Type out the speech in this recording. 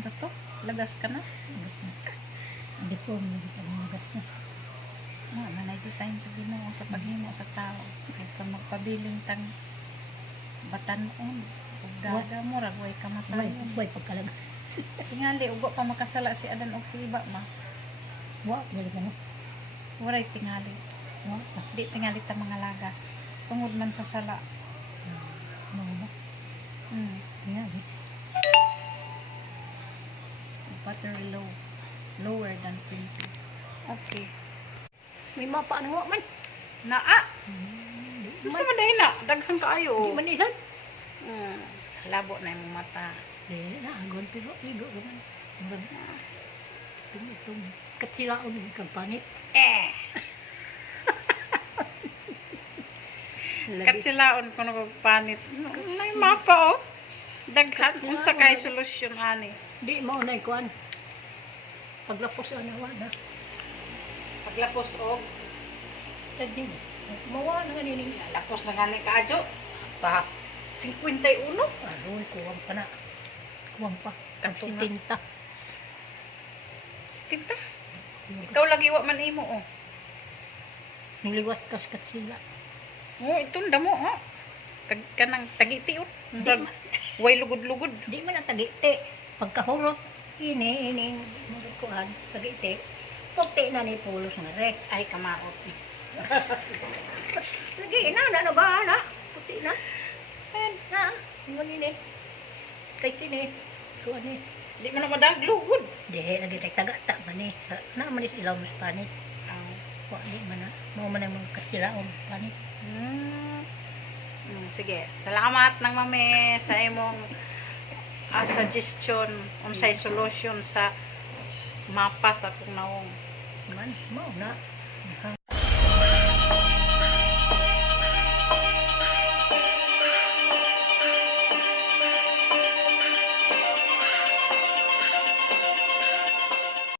Unsa to? Lagas ka na? Lagas na. Before mo dito lagas na. Manay design sa Ginoo sa paghimo sa tao. Kay ka magpabiling tang batan-on. Ug dada mo ra way kamatayon. Buhay pagkalagas. Tingali ugo pa makasala si Adan og si Iba ma. Wa, dali ka na. Waray tingali. Wa, Di tingali ta mga lagas. Tungod man sa sala. ano ba? Yan. Butter low. Lower than 20. Okay. May mapa ano wa man. Naa. Gusto mo dahil na. Daghan kaayo. Di man ilan. Labo na yung mata. Na, agon pero igo naman. Murag na. Itong katsilaon ng kampanit. Katsilaon ko nagpanit. May mapa oh. Daghan. Unsa kay solusyon ani. Di mo na ikuan. Paglapos ana wala. Paglapos og Tadi. Mawa na ganin. lapos na gani kaadyo. Pa 51. Aroy kuwang pa na. Kuwang pa. Kato nga. 70. Tinta. Ikaw lagi wa man imo oh. Niliwas kas katsila. Oh, itong damo oh. Kanang tagiti oh. Way lugod-lugod. Di man natagiti. Pagkahurot ini magkuhan tagiti. Puti na ni pulos nga rek. Ay kamaot. Lagi na ba na? Puti na. Na, mo ni. Kay kini. Kuan ni. Di man na madaglugod. Di lagi tay tagata ba ni. Sa na man ni ilaw mas panit. Wa di man na. Mo man ang kasilaon panit. Sige. Salamat nang mami sa imong suggestion unsay solution sa mapa sa akong naong. Man, mo na.